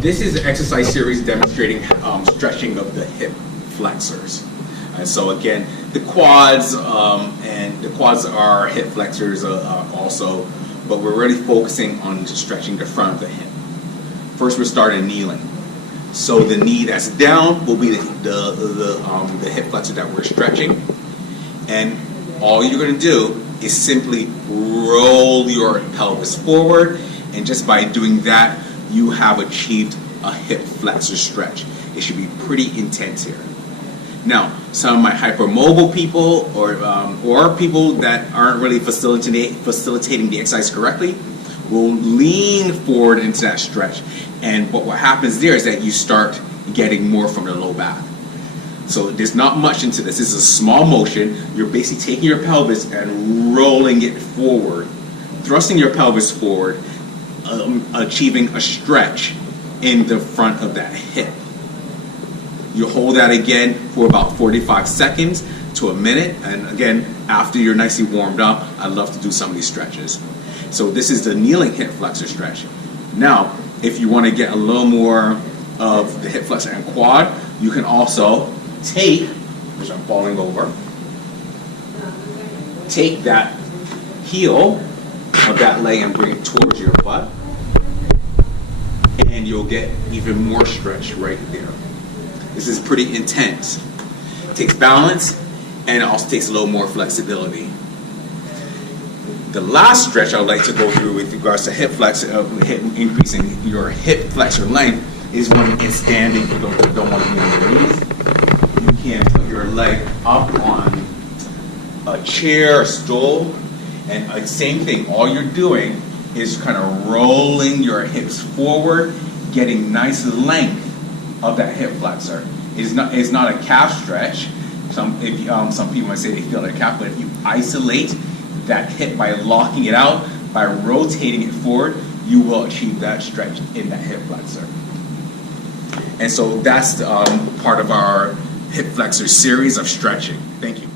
This is an exercise series demonstrating stretching of the hip flexors. And so again, the quads are hip flexors also, but we're really focusing on stretching the front of the hip. First, we're starting kneeling. So the knee that's down will be the hip flexor that we're stretching, and all you're going to do is simply roll your pelvis forward, and just by doing that, you have achieved a hip flexor stretch. It should be pretty intense here. Now, some of my hypermobile people or people that aren't really facilitating the exercise correctly will lean forward into that stretch. And what happens there is that you start getting more from the low back. So there's not much into this. This is a small motion. You're basically taking your pelvis and rolling it forward, thrusting your pelvis forward, achieving a stretch in the front of that hip. You hold that again for about 45 seconds to a minute, and again, after you're nicely warmed up, I love to do some of these stretches. So this is the kneeling hip flexor stretch. Now, if you want to get a little more of the hip flexor and quad, you can also take, which I'm falling over, take that heel of that leg and bring it towards your butt, and you'll get even more stretch right there. This is pretty intense. It takes balance, and it also takes a little more flexibility. The last stretch I would like to go through with regards to hip flexor, increasing your hip flexor length, is when it's standing. For those that don't want to be on your knees, you can put your leg up on a chair or stool, and same thing. All you're doing is kind of rolling your hips forward, getting nice length of that hip flexor. It's not a calf stretch. Some people might say they feel their calf, but if you isolate that hip by locking it out, by rotating it forward, you will achieve that stretch in that hip flexor. And so that's part of our hip flexor series of stretching. Thank you.